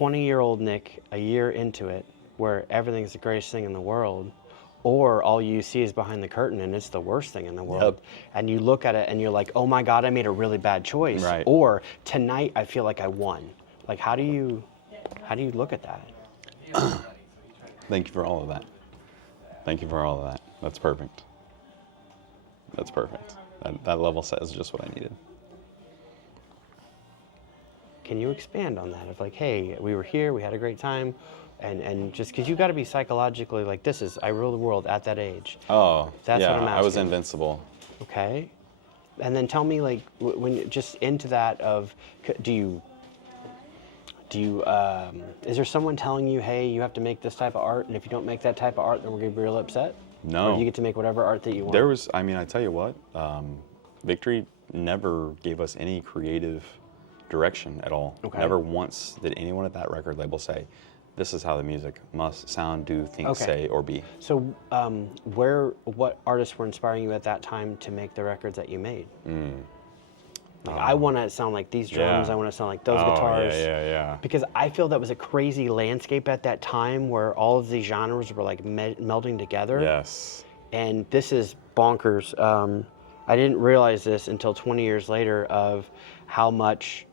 20-year-old Nick a year into it, where everything's the greatest thing in the world, or all you see is behind the curtain and it's the worst thing in the world. Yep. And you look at it and you're like, oh my God, I made a really bad choice. Right. Or tonight I feel like I won. Like, how do you look at that? Thank you for all of that. Thank you for all of that. That's perfect. That's perfect. That level set is just what I needed. Can you expand on that? Of like, hey, we were here, we had a great time, and just because you got to be psychologically like, I rule the world at that age. Oh, That's yeah, what I'm asking. I was invincible. Okay. And then tell me, like, when you just into that of, is there someone telling you, hey, you have to make this type of art, and if you don't make that type of art, then we're going to be real upset? No. Or you get to make whatever art that you want? I tell you what, Victory never gave us any creative direction at all. Okay. Never once did anyone at that record label say, this is how the music must sound, do, think, say, or be. So what artists were inspiring you at that time to make the records that you made? Like, I want to sound like these drums, I want to sound like those guitars. Yeah. Because I feel that was a crazy landscape at that time where all of these genres were like melding together. Yes. And this is bonkers. I didn't realize this until 20 years later of how much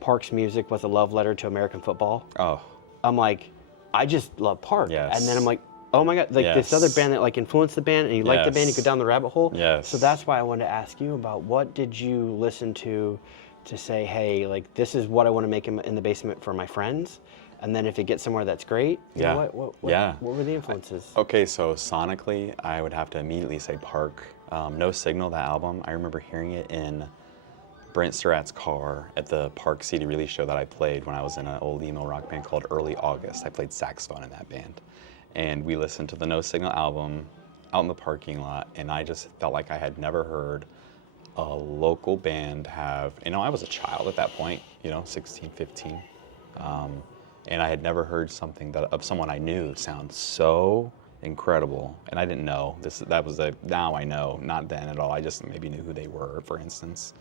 Park's music was a love letter to American football. Oh. I'm like, I just love Park. Yes. And then I'm like, oh my God, like this other band that like influenced the band and you like the band, you go down the rabbit hole. Yes. So that's why I wanted to ask you about what did you listen to say, hey, like this is what I want to make in the basement for my friends. And then if it gets somewhere that's great, you know what were the influences? Okay, so sonically, I would have to immediately say Park. No Signal, that album, I remember hearing it in Brent Surratt's car at the Park CD release show that I played when I was in an old emo rock band called Early August. I played saxophone in that band. And we listened to the No Signal album out in the parking lot, and I just felt like I had never heard a local band have, I was a child at that point, 16, 15. And I had never heard something of someone I knew sound so incredible. And I didn't know, now I know, not then at all. I just maybe knew who they were, for instance.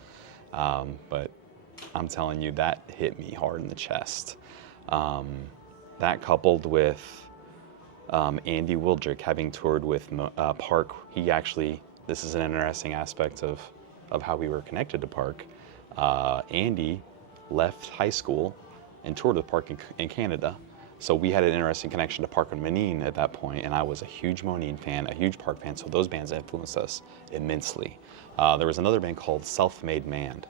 But I'm telling you, that hit me hard in the chest. That coupled with Andy Wildrick having toured with Park, this is an interesting aspect of how we were connected to Park. Andy left high school and toured with Park in Canada. So we had an interesting connection to Park and Moneen at that point, and I was a huge Moneen fan, a huge Park fan, so those bands influenced us immensely. There was another band called Self-Made Man,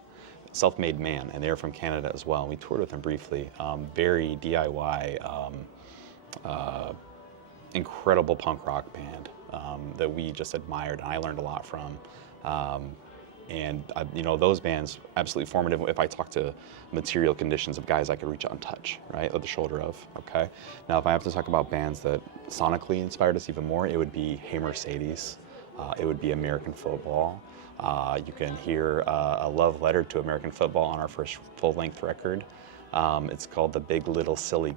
and they were from Canada as well. We toured with them briefly. Very DIY, incredible punk rock band that we just admired, and I learned a lot from. And those bands, absolutely formative. If I talk to material conditions of guys I could reach out and touch, right, or the shoulder of, okay? Now, if I have to talk about bands that sonically inspired us even more, it would be Hey Mercedes. It would be American Football. You can hear a love letter to American football on our first full-length record. It's called the Big Little City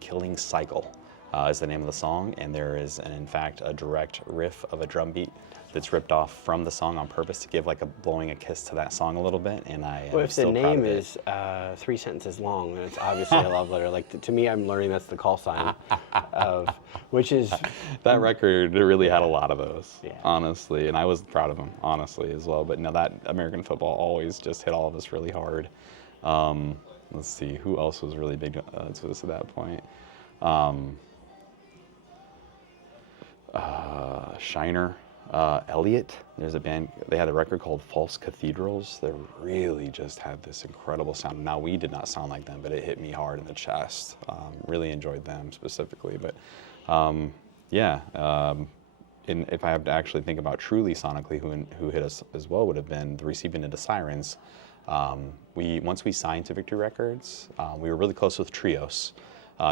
Killing Cycle is the name of the song, and there is, in fact, a direct riff of a drum beat that's ripped off from the song on purpose to give blowing a kiss to that song a little bit, and well, if the name is 3 sentences long, then it's obviously a love letter. Like to me, I'm learning that's the call sign of, which is that record. It really had a lot of those, honestly, and I was proud of them, honestly, as well. But no, that American Football always just hit all of us really hard. Let's see, who else was really big to us at that point? Shiner. Elliot, there's a band, they had a record called False Cathedrals that really just had this incredible sound. Now, we did not sound like them, but it hit me hard in the chest. Really enjoyed them specifically, but and if I have to actually think about truly sonically who hit us as well would have been the Receiving Into Sirens. Once we signed to Victory Records, we were really close with Trios.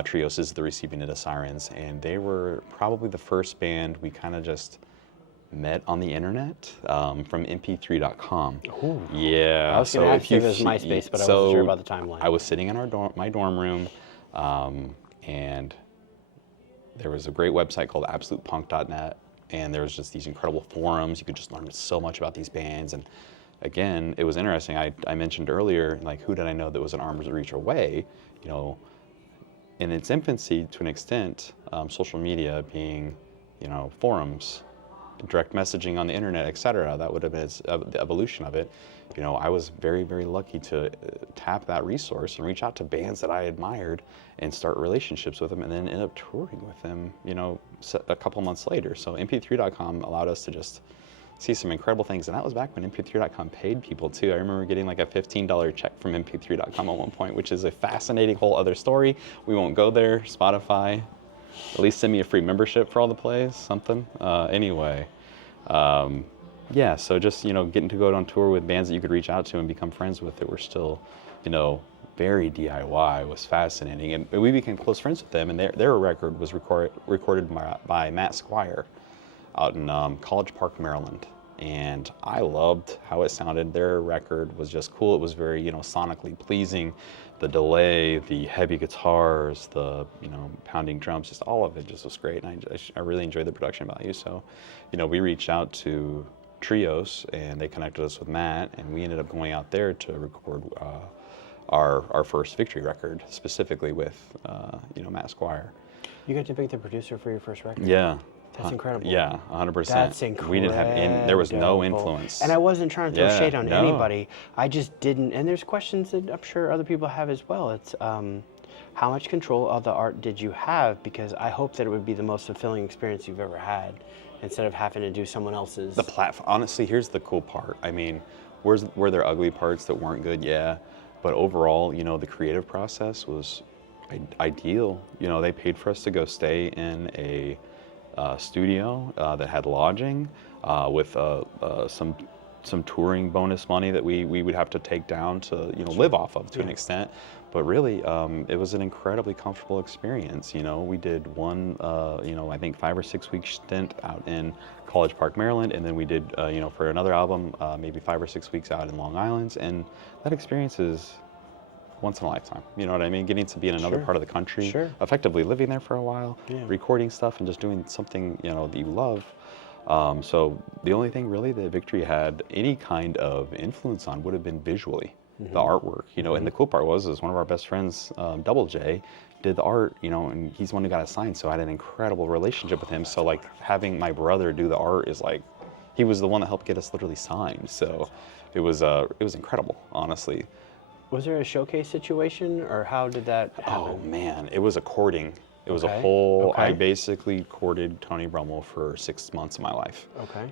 Trios is the Receiving Into Sirens, and they were probably the first band we kind of just met on the internet from mp3.com. Ooh. Yeah. I was going to ask you if it was MySpace, but I wasn't sure about the timeline. I was sitting in my dorm room, and there was a great website called absolutepunk.net, and there was just these incredible forums. You could just learn so much about these bands, and again, it was interesting. I mentioned earlier, like, who did I know that was an arm's reach away? You know, in its infancy, to an extent, social media being, you know, forums, direct messaging on the internet, etc. That would have been the evolution of it. You know, I was very, very lucky to tap that resource and reach out to bands that I admired and start relationships with them, and then end up touring with them, you know, a couple months later. So mp3.com allowed us to just see some incredible things, and that was back when mp3.com paid people too. I remember getting like a $15 check from mp3.com at one point, which is a fascinating whole other story. We won't go there. Spotify, at least send me a free membership for all the plays, something. Anyway, yeah, so just, you know, getting to go on tour with bands that you could reach out to and become friends with that were still, you know, very DIY was fascinating. And we became close friends with them, and their record was recorded by Matt Squire out in College Park, Maryland. And I loved how it sounded. Their record was just cool. It was very, you know, sonically pleasing. The delay, the heavy guitars, the, you know, pounding drums, just all of it just was great. And I really enjoyed the production value. So, you know, we reached out to Trios, and they connected us with Matt, and we ended up going out there to record our first Victory record, specifically with, you know, Matt Squire. You got to pick the producer for your first record? Yeah. That's incredible. Yeah, 100%. That's incredible. We didn't have there was no influence. And I wasn't trying to throw shade on anybody. I just didn't, and there's questions that I'm sure other people have as well. It's how much control of the art did you have? Because I hope that it would be the most fulfilling experience you've ever had, instead of having to do someone else's. The platform, honestly, here's the cool part. I mean, were there ugly parts that weren't good? Yeah. But overall, you know, the creative process was ideal. You know, they paid for us to go stay in a studio that had lodging with some touring bonus money that we would have to take down to, you know, live off of to an extent. But really, it was an incredibly comfortable experience. You know, we did one, you know, I think 5 or 6 week stint out in College Park, Maryland, and then we did, you know, for another album, maybe 5 or 6 weeks out in Long Island, and that experience is once in a lifetime. You know what I mean? Getting to be in another part of the country, effectively living there for a while, recording stuff, and just doing something, you know, that you love. So the only thing really that Victory had any kind of influence on would have been visually. The artwork, you know, and the cool part was one of our best friends, Double J, did the art, you know, and he's the one who got it signed, so I had an incredible relationship with him. So like having my brother do the art is like, he was the one that helped get us literally signed. So it was incredible, honestly. Was there a showcase situation, or how did that happen? Oh man, it was a courting. It was a whole, I basically courted Tony Brummel for 6 months of my life. Okay.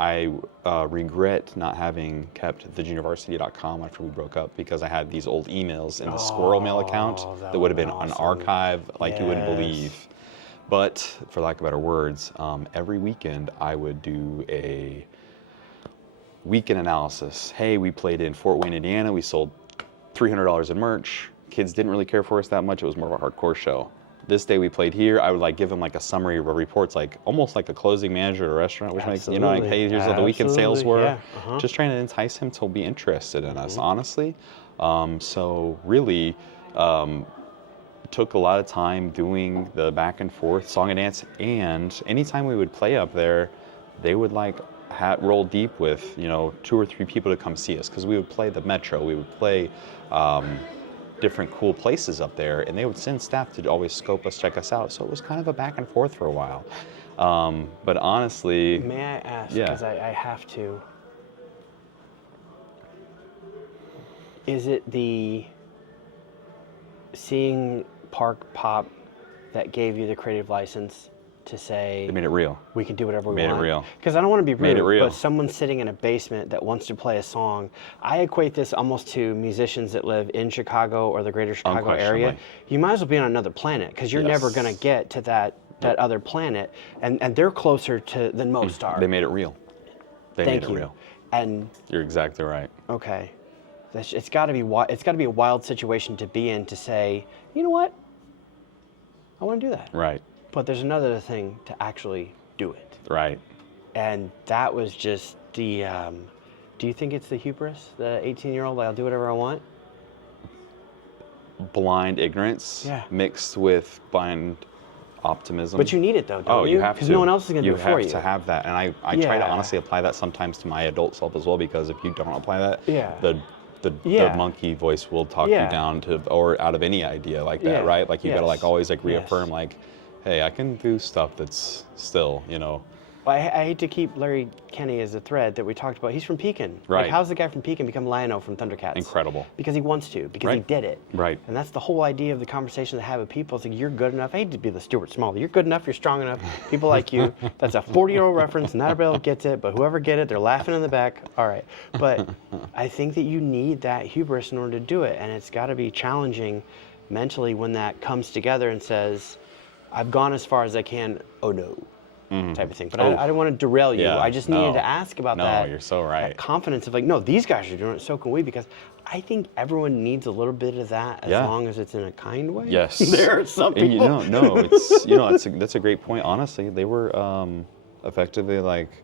I regret not having kept the juniorvarsity.com after we broke up, because I had these old emails in the squirrel mail account that would have been an archive like you wouldn't believe. But for lack of better words, every weekend I would do a weekend analysis. Hey, we played in Fort Wayne, Indiana. We sold $300 in merch. Kids didn't really care for us that much. It was more of a hardcore show. This day we played here. I would like give them like a summary of reports, like almost like a closing manager at a restaurant, which makes, you know, like, hey, here's what the weekend sales were. Just trying to entice him to be interested in us, honestly. So really took a lot of time doing the back and forth song and dance, and anytime we would play up there, they would like roll deep with, you know, 2 or 3 people to come see us, because we would play the Metro, we would play different cool places up there, and they would send staff to always scope us, check us out. So it was kind of a back and forth for a while. But honestly, may I ask, because I have to, is it the seeing Park Pop that gave you the creative license to say, they made it real, we can do whatever we made want? It real. Because I don't want to be rude, made it real. But someone sitting in a basement that wants to play a song, I equate this almost to musicians that live in Chicago or the greater Chicago area. You might as well be on another planet, because you're never going to get to that other planet, and they're closer to than most are. They made it real. They made it real. And you're exactly right. Okay, it's got to be a wild situation to be in, to say, you know what, I want to do that. Right. But there's another thing to actually do it. Right. And that was just the, do you think it's the hubris, the 18-year-old, I'll do whatever I want? Blind ignorance mixed with blind optimism. But you need it though, don't you? You have to. Because no one else is going to do it for you. You have to have that. And I try to honestly apply that sometimes to my adult self as well, because if you don't apply that, the monkey voice will talk you down to, or out of any idea like that, right? Like you got to like always like reaffirm like, hey, I can do stuff that's still, you know. Well, I hate to keep Larry Kenny as a thread that we talked about. He's from Pekin. Right. Like, how's the guy from Pekin become Lion-O from Thundercats? Incredible. Because he wants to. Because he did it. Right. And that's the whole idea of the conversation to have with people. It's like, you're good enough. I hate to be the Stuart Smalley. You're good enough. You're strong enough. People like you. That's a 40-year-old reference. Not everybody gets it, but whoever get it, they're laughing in the back. All right. But I think that you need that hubris in order to do it. And it's got to be challenging mentally when that comes together and says, I've gone as far as I can. Oh, no. Type of thing. But I don't want to derail you. I just needed to ask about that. No, you're so right. That confidence of like, no, these guys are doing it, so can we, because I think everyone needs a little bit of that as long as it's in a kind way. Yes. There are some people. That's a great point. Honestly, they were effectively like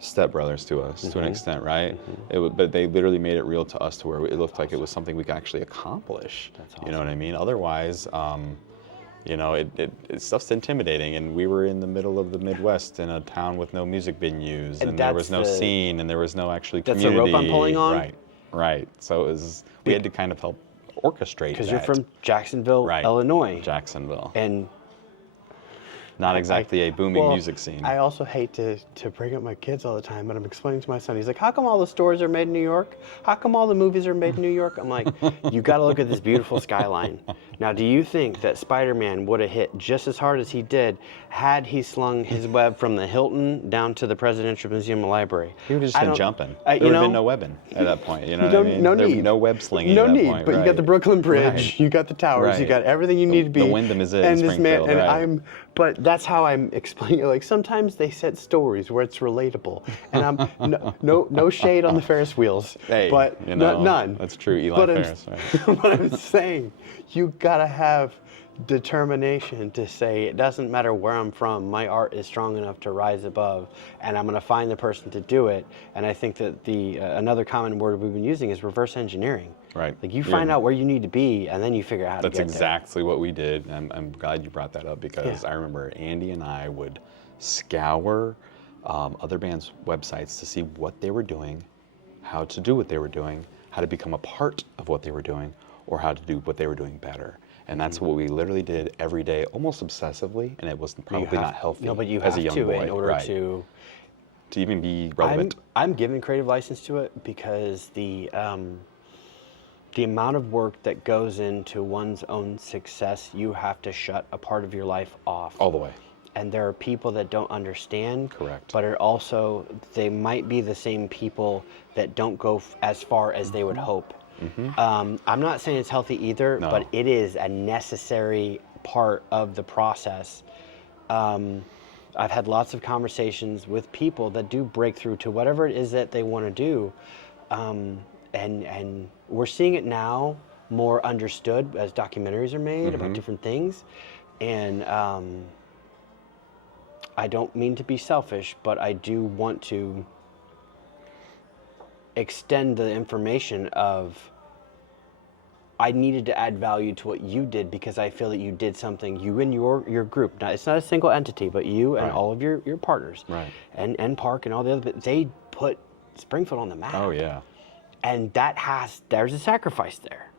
stepbrothers to us to an extent, right? But they literally made it real to us to where it looked like it was something we could actually accomplish. That's awesome. You know what I mean? Otherwise, stuff's intimidating, and we were in the middle of the Midwest in a town with no music venues, and there was no scene, and there was no actually community. That's the rope I'm pulling on? Right. So we had to kind of help orchestrate because you're from Jacksonville, Illinois. Jacksonville. And not exactly a booming music scene. I also hate to bring up my kids all the time, but I'm explaining to my son. He's like, how come all the stores are made in New York? How come all the movies are made in New York? I'm like, you got to look at this beautiful skyline. Now, do you think that Spider-Man would have hit just as hard as he did had he slung his web from the Hilton down to the Presidential Museum and Library? He would have just been jumping. There would have been no webbing at that point. You know what I mean? No need. No web slinging no at that need, point. But you got the Brooklyn Bridge, you got the towers, you got everything you need to be. The Wyndham is in Springfield, But that's how I'm explaining it. Like, sometimes they set stories where it's relatable, and I'm no shade on the Ferris wheels, but none. That's true, Eli Ferris. But I'm saying, you gotta have determination to say it doesn't matter where I'm from. My art is strong enough to rise above, and I'm gonna find the person to do it. And I think that the another common word we've been using is reverse engineering. Right. Like you find out where you need to be, and then you figure out how to get there. That's exactly what we did. And I'm glad you brought that up, because I remember Andy and I would scour other bands' websites to see what they were doing, how to do what they were doing, how to become a part of what they were doing, or how to do what they were doing better. And that's what we literally did every day, almost obsessively, and it was probably not healthy but you as a have young to boy. In order to even be relevant. I'm giving creative license to it because the amount of work that goes into one's own success, you have to shut a part of your life off. All the way. And there are people that don't understand. Correct. But they might be the same people that don't go as far as they would hope. I'm not saying it's healthy either, but it is a necessary part of the process. I've had lots of conversations with people that do break through to whatever it is that they want to do. And we're seeing it now more understood as documentaries are made about different things. And I don't mean to be selfish, but I do want to extend the information of I needed to add value to what you did because I feel that you did something, you and your group. Now, it's not a single entity, but you and all of your partners and Park and all the other, they put Springfield on the map. Oh, yeah. And there's a sacrifice there.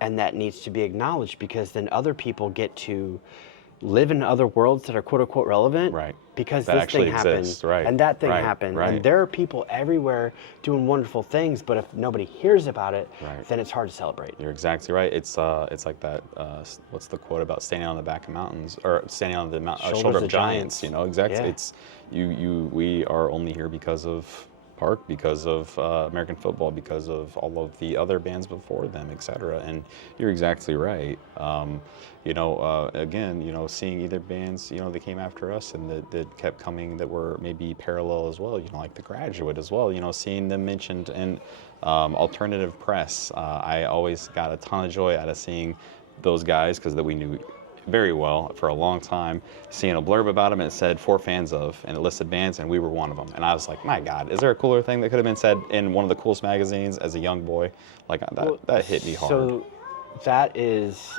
And that needs to be acknowledged, because then other people get to live in other worlds that are quote unquote relevant. Right. Because that this thing happened. Exists. Right. And that thing happened. Right. And there are people everywhere doing wonderful things, but if nobody hears about it, then it's hard to celebrate. You're exactly right. It's like that, what's the quote about standing on the back of mountains, or standing on the shoulder of giants, you know, exactly. Yeah. It's we are only here because of Park, because of American football, because of all of the other bands before them, etc. And you're exactly right. Again, seeing either bands, they came after us and that kept coming that were maybe parallel as well, like The Graduate as well, seeing them mentioned in alternative press. I always got a ton of joy out of seeing those guys, because that we knew very well for a long time, seeing a blurb about them and it said 4 fans of, and it listed bands, and we were one of them. And I was like, my God, is there a cooler thing that could have been said in one of the coolest magazines as a young boy? Like that hit me hard. So that is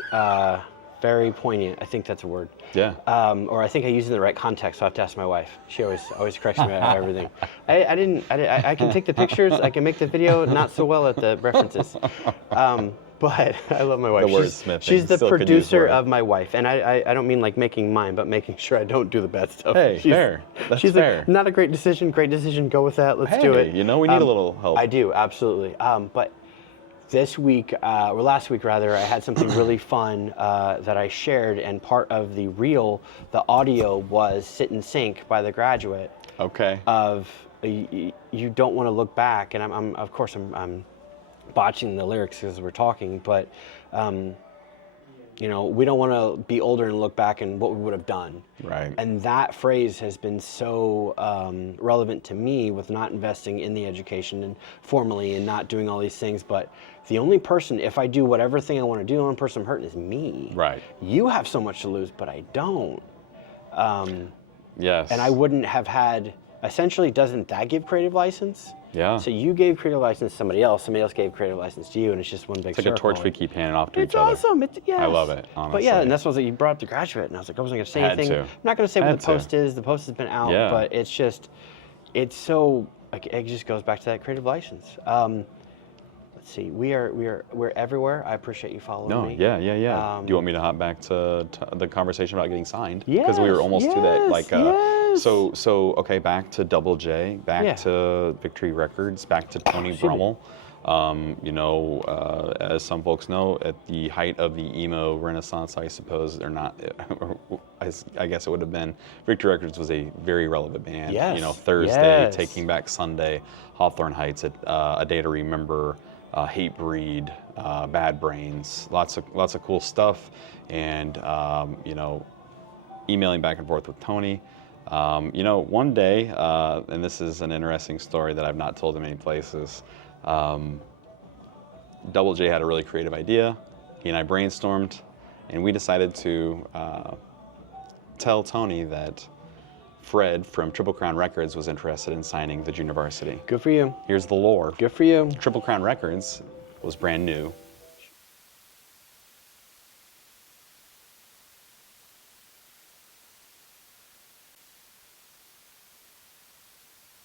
Very poignant. I think that's a word. Yeah. Or I think I use it in the right context, so I have to ask my wife. She always corrects me on everything. I can take the pictures, I can make the video, not so well at the references. But I love my wife. The wordsmithing. She's the Still could use producer word. of my wife, and I don't mean like making mine, but making sure I don't do the bad stuff. Hey, fair. That's she's fair. like, not a great decision, go with that, let's do it. You know, we need a little help. I do, absolutely. But this week, or last week rather, I had something really fun that I shared, and part of the reel, the audio was Sit and Sink by The Graduate. Okay. Of you don't want to look back, and I'm of course I'm botching the lyrics as we're talking, but you know, we don't want to be older and look back and what we would have done. Right. And that phrase has been so relevant to me with not investing in the education and formally and not doing all these things. But the only person, if I do whatever thing I want to do, the only person I'm hurting is me. Right. You have so much to lose, but I don't. Yes. And I wouldn't have had, essentially, doesn't that give creative license? Yeah. So you gave creative license to somebody else gave creative license to you, and it's just one big It's like circle. a torch we keep handing off to It's each other. awesome. Yes. I love it, honestly. But yeah, and that's what you brought up The Graduate, and I was like, I wasn't going to say Had anything. to. I'm not going to say what Had the post is. The post has been out, Yeah. but it's just, it's so, like, it just goes back to that creative license. Let's see, we're everywhere. I appreciate you following me. Yeah. Do you want me to hop back to the conversation about getting signed? Because Yes, we were almost to that. Like, yes. So okay, back to Double J, back to Victory Records, back to Tony Brummel. You know, as some folks know, at the height of the emo renaissance, I suppose, they're not, I guess it would have been, Victory Records was a very relevant band. Yes. You know, Thursday, Yes. Taking Back Sunday, Hawthorne Heights, A Day to Remember, Hate Breed, Bad Brains, lots of cool stuff. And, you know, emailing back and forth with Tony. You know, one day, and this is an interesting story that I've not told in many places, Double J had a really creative idea. He and I brainstormed, and we decided to tell Tony that Fred from Triple Crown Records was interested in signing the Junior Varsity. Good for you. Here's the lore. Good for you. Triple Crown Records was brand new.